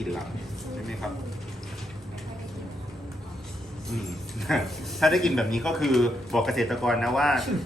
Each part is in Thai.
กินหลังใช่ไหมครับอืม ถ้าได้กินแบบนี้ก็คือบอกเกษตรกรนะว่า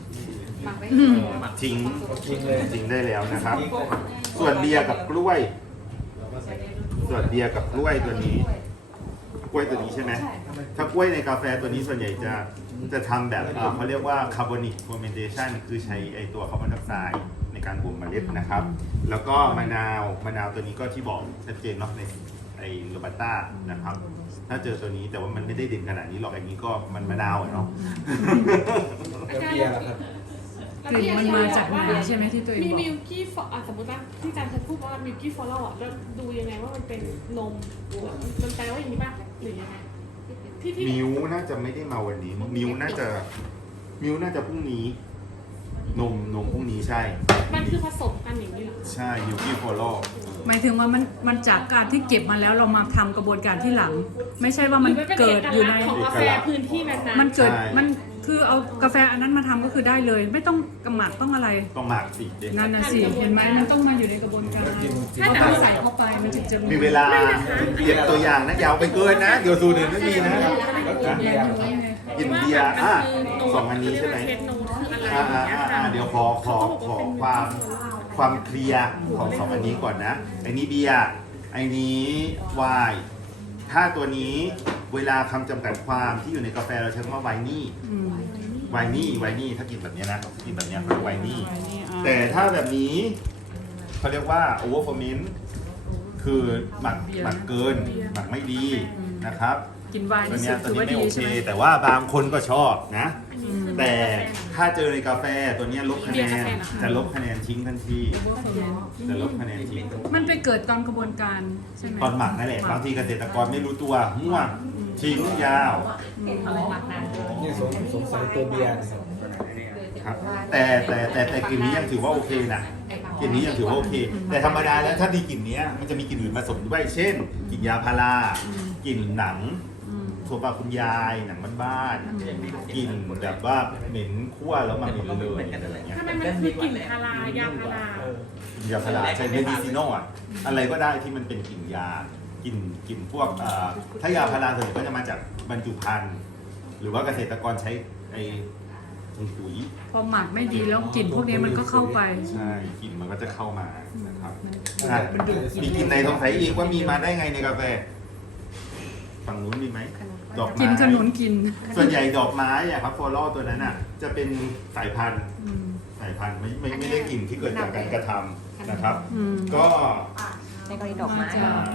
ทิ้งทิ้งได้แล้วนะครับ ส่วนเบียร์กับกล้วย ส่วนเบียร์กับกล้วยตัวนี้ กล้วยตัวนี้ใช่ไหมถ้ากล้วยในกาแฟตัวนี้ส่วนใหญ่จะทำแบบเขาเรียกว่าคาร์บอนิกเฟอร์เมนเทชันคือใช้ไอตัวคาร์บอนไดออกไซด์ในการบ่มเมล็ดนะครับ แล้วก็มะนาวตัวนี้ก็ที่บอกชัดเจนเนาะในไอโรบัสต้านะครับ ถ้าเจอตัวนี้แต่ว่ามันไม่ได้เด่นขนาดนี้หรอกอันนี้ก็มันมะนาวเนาะแล้วเบียร์ล่ะครับกลิ่นมันมาจากไหนใช่ไหมที่ตัวเองมีบอกมิลกี้สมมติว่าที่อาจารย์เคยพูดว่ามิลกี้ฟอลโล่แล้วดูยังไงว่ามันเป็นนมมันแปลว่าอย่างนี้ป่ะหรือยังไงที่มิวน่าจะไม่ได้มาวันนี้มิวน่าจะพรุ่งนี้นมพรุ่งนี้ใช่มันคือผสมกันอย่างนี้เหรอใช่มิวกี้โฟโล่หมายถึงว่ามันจากการที่เก็บมาแล้วเรามาทำกระบวนการที่หลัง ไม่ใช่ว่ามันหรือเป็นเกิดอยู่ในเอกลักษณ์ของกาแฟพื้นที่นั้นๆมันเกิดมันคือเอากาแฟอันนั้นมาทำก็คือได้เลย ไม่ต้องกำหมักต้องอะไรต้องหมักสิเด็กนั่นน่ะสิเห็นไหมมันต้องมาอยู่ในกระบวนการเราต้องใส่เข้าไปมันถึงจะรู้มีเวลาเก็บตัวอย่างนะอยาวไปเกินนะ เดี๋ยวสูตรอื่นไม่มีนะเรียนรู้ไงกินเบียร์สองอันนี้ใช่ไหมเทสโนตคืออะไรอย่างเงี้ยค่ะเดี๋ยวขอความเคลียร์ของสองอันนี้ก่อนนะไอ้นี้เบียร์ไอ้นี้ไวน์ถ้าตัวนี้เวลาคำจำกัดความที่อยู่ในกาแฟเราใช้คำว่าไวนี่อืมไวนี่ถ้ากินแบบนี้นะกินแบบนี้คือไวนี่ไวนี่อ่าแต่ถ้าแบบนี้เขาเรียกว่าโอเวอร์เฟอร์เมนต์คือหมักเกินหมักไม่ดีนะครับกินไวน์ตัวนี่เนี้ยตัวถือนี้ว่าไม่ดีโอเคใช่ไหมแต่ว่าบางคนก็ชอบนะอันนี้คือแต่กาแฟถ้าเจอในกาแฟตัวเนี้ยลบคะแนนจะลบคะแนนทิ้งทันทีจะลบคะแนนทิ้งมันไปเกิดตอนกระบวนการใช่ไหมตอนหมักนั่นแหละบางทีเกษตรกรไม่รู้ตัวมั่วทิ้งยาวนี่สงสัยตัวเบียร์นะครับครับแต่กลิ่นนี้ยังถือว่าโอเคนะกลิ่นนี้ยังถือว่าโอเค แต่ธรรมดาแล้วถ้ามีกลิ่นเนี้ยมันจะมีกลิ่นอื่นผสมด้วยเช่นกลิ่นยาพารากลิ่นหนังถั่วปลาคุณยายหนังบ้านๆกลิ่นแบบว่าเหม็นคั่วแล้วมาเหม็นเลยอะไรเงี้ยทำไมมันคือกลิ่นพารายาพารายาพาราใช่เมดิซิโนอ่ะอะไรก็ได้ที่มันเป็นกลิ่นยากลิ่นพวกถ้ายาพาราส่วนใหญ่ก็จะมาจากบรรจุภัณฑ์หรือว่าเกษตรกรใช้ไอ้ถุงปุ๋ยพอหมักไม่ดีแล้วกลิ่นพวกนี้มันก็เข้าไปใช่กลิ่นมันก็จะเข้ามานะครับมันดูดกลิ่นมีกลิ่นในสงสัยอีกว่ามีมาได้ไงในกาแฟฝั่งนู้นมีไหมดอกไม้กินขนุนกินส่วนใหญ่ดอกไม้อะครับฟลอรัลตัวนั้นอ่ะจะเป็นสายพันธุ์อืมไม่ได้กลิ่นที่เกิดจากการกระทำนะครับอืมก็ในกรณีดอกไม้อ่า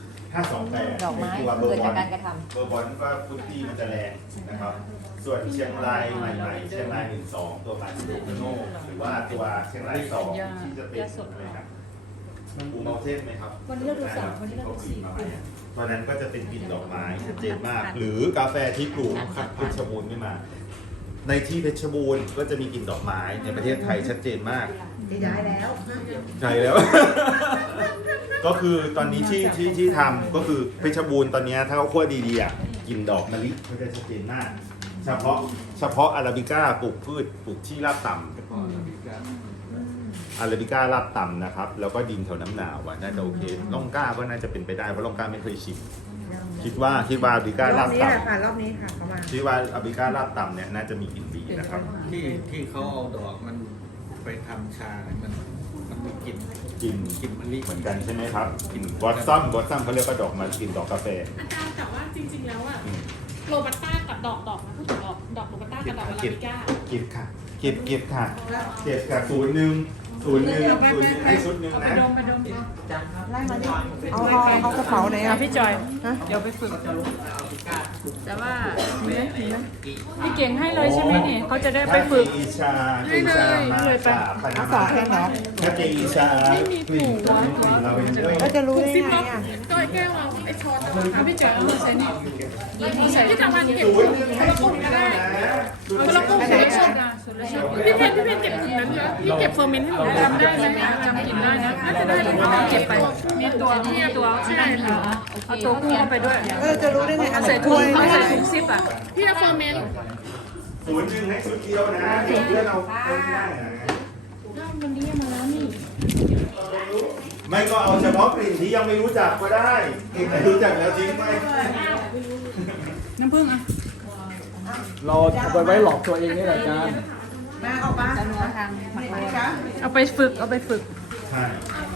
528 ดอกไม้ตัวเบอเกิดร์บอจากลการกระทเบอร์บอลก็ฟุตตี้มันจะแรงนะครับ ส่วนเชียงรายใหม่ๆเชียงราย12ตัวมาซิโดโนหรือว่าตัวเชียงราย2ที่จะเป็นอะไรครับอูเมาเทนไหมครับวันนี้เราดูสองวันนี้เราดูสี่ตัวนั้นก็จะเป็นกลิ่นดอกไม้ชัดเจนมาก หรือกาแฟที่ปลูกครับเพชรบูรณ์ไม่มา ในที่เพชรบูรณ์ก็จะมีกลิ่นดอกไม้ในประเทศไทยชัดเจนมากย้ายแล้วใช่แล้ว ก็คือตอนนี้ที่ทำก็คือเพชรบูรณ์ตอนนี้ถ้าเขาคั่วดีๆอ่ะกลิ่นดอกมะลิก็จะชัดเจนมาก เฉพาะอาราบิก้าปลูกพืชปลูกที่ราบต่ำอาราบิก้าราบต่ำนะครับ แล้วก็ดินแถวน้ำหนาวอ่ะน่าจะโอเคล่องกล้าก็น่าจะเป็นไปได้เพราะล่องกล้าไม่เคยชิมคิดว่าอาราบิก้ารอราบบ นี้แหละต่ำค่ะรอบนี้ค่ะประมาณคิดว่าอาราบิก้าราบต่ำเนี่ยน่าจะมีกลิ่นดีนะครับที่เขาเอาดอกมันไปทำชาเนี่ยมันมีกลิ่นกลิ่นกลิ่นมะลิเหมือนกันใช่ไหมครับกลิ่นบอสซัมเขาเรียกว่าดอกมันกลิ่นดอกกาแฟอาจารย์แต่ว่าจริงๆแล้วอะโรบัสต้ากับดอกนะพูดถึงดอกโรบัสต้ากับดอกอาราบิก้าเก็บค่ะเก็บค่ะศูนย์หนึ่งให้ชุดหนึ่งเอาไปนะดมไปดมไล่มาดิเอากระเป๋าไหนอ่ะพี่จอยเดี๋ยวไปฝึกแต่ว่าพี่เก่งให้เลยใช่ไหมนี่เขาจะได้ไปฝึกอีชามาจากปานามาถ้าเจอีชากลิ่นเราเป็นเรื่องก็จะรู้ได้ไงอ่ะก็แก้วเอาไอ้ช้อนเอาพี่จอยเอามาใส่นี่ใส่ที่ทำวันเก็บศูนย์หนึ่งให้ชุดก็ได้คนละกลุ่มใส่ชอบนะสุดแล้วชอบพี่เพนเก็บกลุ่มนั้นนะพี่เก็บเฟอร์เมนต์ให้หนูจำได้ไหมจำกินได้นะน่าจะได้เก็บไปมีตัวใช่ค่ะเอาตัวกุ้งเข้าไปด้วยก็จะรู้ได้ไงอันไหนใส่ถ้ถุวงยเขาไหนใส่ถุงซิปอ่ะพี่เอาเฟอร์เมนต์ศูนย์หนึ่งให้ชุดเดียวนะเพื่อนเราคนได้นะมันเรียกมาแล้วนี่ไม่ก็เอาเฉพาะกลิ่นที่ยังไม่รู้จักก็ได้กลิ่นไหนรู้จักแล้วทิ้งไปน้ำผึ้งอ่ะเราเอาไปไว้หลอกตัวเองนี่แหละอาจารย์มาเอามาจำนวนทางนี่จ้ะเอาไปฝึก เอาไปฝึกใช่